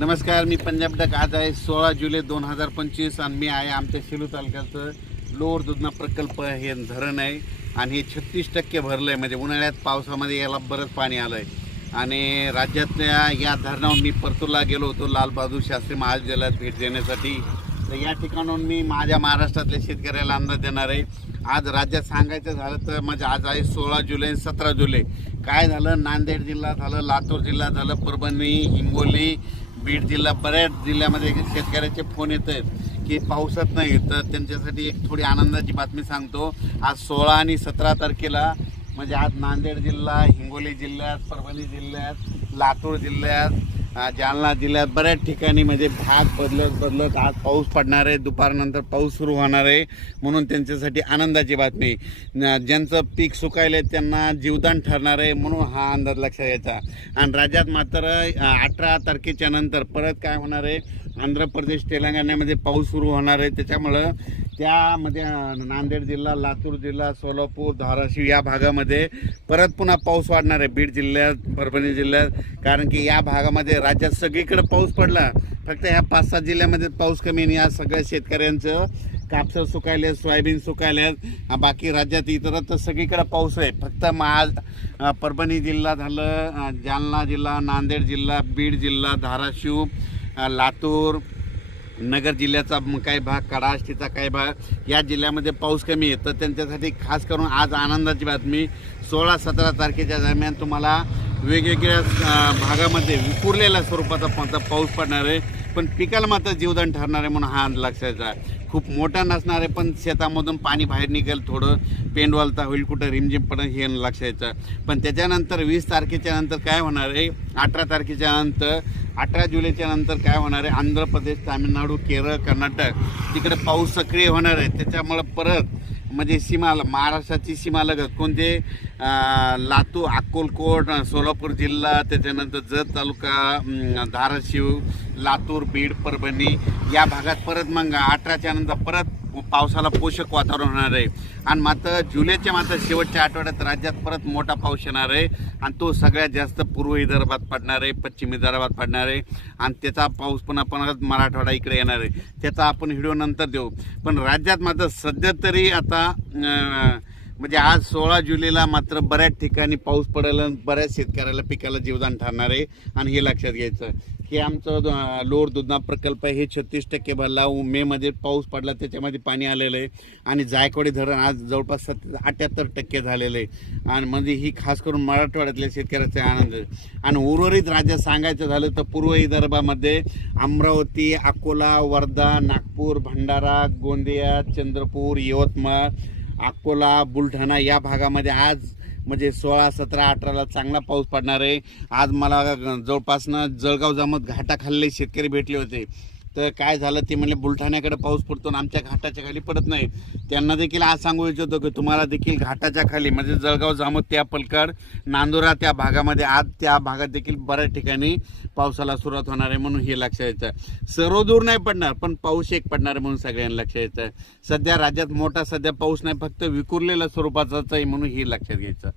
नमस्कार, मी पंजाब डक. आज आहे 16 जुलै 2025 आणि मी आहे आमच्या सेलू तालुक्याचं लोअर दुधना प्रकल्प हे धरण आहे आणि हे 36% भरलं आहे. म्हणजे उन्हाळ्यात पावसामध्ये याला बरंच पाणी आलं आहे आणि राज्यातल्या या धरणावर मी परतूरला गेलो होतो लाल बहादूर शास्त्री महाविद्यालयात भेट देण्यासाठी. तर या ठिकाणाहून मी माझ्या महाराष्ट्रातल्या शेतकऱ्याला अंदाज देणार आहे. आज राज्यात सांगायचं झालं तर म्हणजे आज आहे 16 जुलै 17 जुलै. काय झालं, नांदेड जिल्हा झालं, लातूर जिल्हा झालं, परभणी, हिंगोली, बीड जिल्हा, बऱ्याच जिल्ह्यामध्ये शेतकऱ्याचे फोन येत आहेत की पावसात नाही. तर त्यांच्यासाठी एक थोडी आनंदाची बातमी सांगतो. आज 16 आणि 17 तारखेला म्हणजे आज नांदेड जिल्हा, हिंगोली जिल्ह्यात, परभणी जिल्ह्यात, लातूर जिल्ह्यात, जालना जिल्ह्यात बऱ्याच ठिकाणी म्हणजे भाग बदलत आज पाऊस पडणार आहे. दुपारनंतर पाऊस सुरू होणार आहे म्हणून त्यांच्यासाठी आनंदाची बातमी. ज्यांचं पीक सुकायले त्यांना जीवदान ठरणार आहे म्हणून हा अंदाज लक्षात घ्यायचा. आणि राज्यात मात्र 18 तारखेच्या नंतर परत काय होणार आहे, आंध्र प्रदेश, तेलंगणामध्ये पाऊस सुरू होणार आहे. त्याच्यामुळं त्यामध्ये नांदेड जिल्हा, लातूर जिल्हा, सोलापूर, धाराशिव या भागामध्ये परत पुन्हा पाऊस वाढणार आहे. बीड जिल्ह्यात, परभणी जिल्ह्यात, कारण की या भागामध्ये राज्यात सगळीकडे पाऊस पडला, फक्त ह्या 5-7 जिल्ह्यामध्ये पाऊस कमी. आणि या सगळ्या शेतकऱ्यांचं कापसं सुकायले, सोयाबीन सुकायले. बाकी राज्यात इतरत्र सगळीकडे पाऊस आहे. फक्त परभणी जिल्हा झालं, जालना जिल्हा, नांदेड जिल्हा, बीड जिल्हा, धाराशिव, लातूर, नगर जिल्ह्याचा काही भाग, कडाष्टीचा काही भाग या जिल्ह्यामध्ये पाऊस कमी आहे. तर त्यांच्यासाठी खास करून आज आनंदाची बातमी. 16-17 तारखेच्या दरम्यान तुम्हाला वेगवेगळ्या भागामध्ये विखुरलेल्या स्वरूपाचा पाऊस पडणार आहे, पण पिकाला मात्र जीवदान ठरणार आहे म्हणून हा लक्षात आहे. खूप मोठा नसणार आहे, पण शेतामधून पाणी बाहेर निघेल, थोडं पेंडवालता होईल, कुठं रिमझिम पडेल हे लक्षायचं. पण त्याच्यानंतर 20 तारखेच्या नंतर काय होणार आहे, 18 तारखेच्या नंतर, 18 जुलैच्या नंतर काय होणार आहे, आंध्र प्रदेश, तामिळनाडू, केरळ, कर्नाटक तिकडे पाऊस सक्रिय होणार आहे. त्याच्यामुळं परत म्हणजे महाराष्ट्राची सीमा लगत कोणते लातूर, अक्कलकोट, सोलापूर जिल्हा, त्याच्यानंतर जत तालुका, धाराशिव, लातूर, बीड, परभणी या भागात परत मग 18च्या नंतर परत पावसाला पोषक वातावरण होणार आहे. आणि मात्र जुलैच्या शेवटच्या आठवड्यात राज्यात परत मोठा पाऊस येणार आहे आणि तो सगळ्यात जास्त पूर्व विदर्भात पडणार आहे, पश्चिम विदर्भात पडणार आहे आणि त्याचा पाऊस पुन्हा मराठवाडा इकडे येणार आहे. त्याचा आपण व्हिडिओ नंतर देऊ. पण राज्यात मात्र सध्या तरी आता म्हणजे आज 16 जुलैला मात्र बऱ्याच ठिकाणी पाऊस पडेल आणि बऱ्याच शेतकऱ्याला पिकाला जीवदान ठरणार आहे. आणि हे लक्षात घ्यायचं की आमचं लोअर दुधना प्रकल्प हे 36% भरला. मेमध्ये पाऊस पडला, त्याच्यामध्ये पाणी आलेलं आहे आणि जायकवाडी धरण आज जवळपास 78% झालेलं आहे. आणि म्हणजे ही खास करून मराठवाड्यातल्या शेतकऱ्याचा आनंद आहे. आणि उर्वरित राज्यात सांगायचं झालं तर पूर्व विदर्भामध्ये अमरावती, अकोला, वर्धा, नागपूर, भंडारा, गोंदिया, चंद्रपूर, यवतमाळ, अकोला, बुलढाणा या भागामध्ये आज म्हणजे 16, 17, 18ला चांगला पाऊस पडणार आहे. आज मला जवळपासनं जळगाव जामोद घाटाखाली शेतकरी भेटले होते. तर काय झालं, ते म्हणले बुलढाण्याकडे पाऊस पडतो आणि आमच्या घाटाच्या खाली पडत नाही. त्यांना देखील आज सांगू इच्छितो की तुम्हाला देखील घाटाच्या खाली म्हणजे जळगाव जामोद, त्या पलकड, नांदुरा त्या भागामध्ये आज त्या भागात देखील बऱ्याच ठिकाणी पावसाला सुरुवात होणार आहे म्हणून हे लक्षात यायचं. सर्वदूर नाही पडणार, पण पाऊस एक पडणार आहे म्हणून सगळ्यांना लक्षात यायचं. सध्या राज्यात मोठा पाऊस नाही, फक्त विखुरलेल्या स्वरूपाचाच आहे म्हणून हे लक्षात घ्यायचं.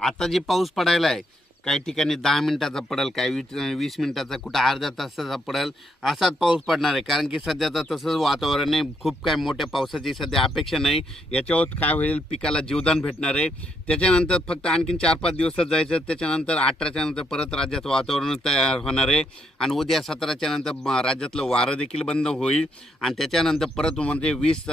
आता जे पाऊस पडायला आहे काही ठिकाणी 10 मिनिटाचा पडेल, काही 20 मिनिटाचा, कुठं अर्ध्या तासाचा पडेल, असाच पाऊस पडणार आहे. कारण की सध्या तर तसंच वातावरण आहे. खूप काय मोठ्या पावसाची सध्या अपेक्षा नाही. याच्यावर काय होईल, पिकाला जीवदान भेटणार आहे. त्याच्यानंतर फक्त आणखीन 4-5 दिवसात जायचं. त्याच्यानंतर 18च्या नंतर परत राज्यात वातावरण तयार होणार आहे आणि उद्या 17च्या नंतर राज्यातलं वारं देखील बंद होईल आणि त्याच्यानंतर परत म्हणजे 20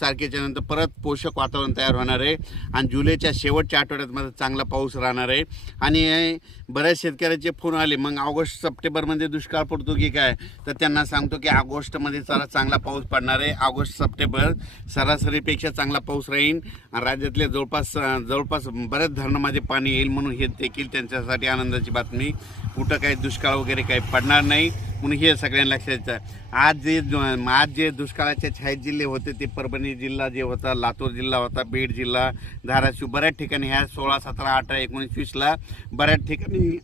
तारखेच्या नंतर परत पोषक वातावरण तयार होणार आहे आणि जुलैच्या शेवटच्या आठवड्यात चांगला पाऊस राहणार आहे. आणि बऱ्याच शेतकऱ्याचे फोन आले, मग ऑगस्ट सप्टेंबरमध्ये दुष्काळ पडतो की काय, तर त्यांना सांगतो की ऑगस्टमध्ये चांगला पाऊस पडणार आहे. ऑगस्ट सप्टेंबर सरासरीपेक्षा चांगला पाऊस राहील. राज्यातले जवळपास बऱ्याच धरणामध्ये पाणी येईल म्हणून हे देखील त्यांच्यासाठी आनंदाची बातमी. कुठं काही दुष्काळ वगैरे काही पडणार नाही म्हणून हे सगळ्यांना लक्षात यायचं. आज जे दुष्काळाचे छायेत जिल्हे होते ते परभणी जिल्हा जे होता, लातूर जिल्हा होता, बीड जिल्हा, धाराशिव बऱ्याच ठिकाणी ह्या 16, 17, 18, 19, 20ला बऱ्याच ठिकाणी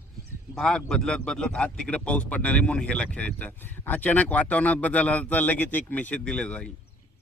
भाग बदलत आज तिकडे पाऊस पडणार आहे म्हणून हे लक्षात यायचं. अचानक वातावरणात बदल झाला तर लगेच एक मेसेज दिले जाईल.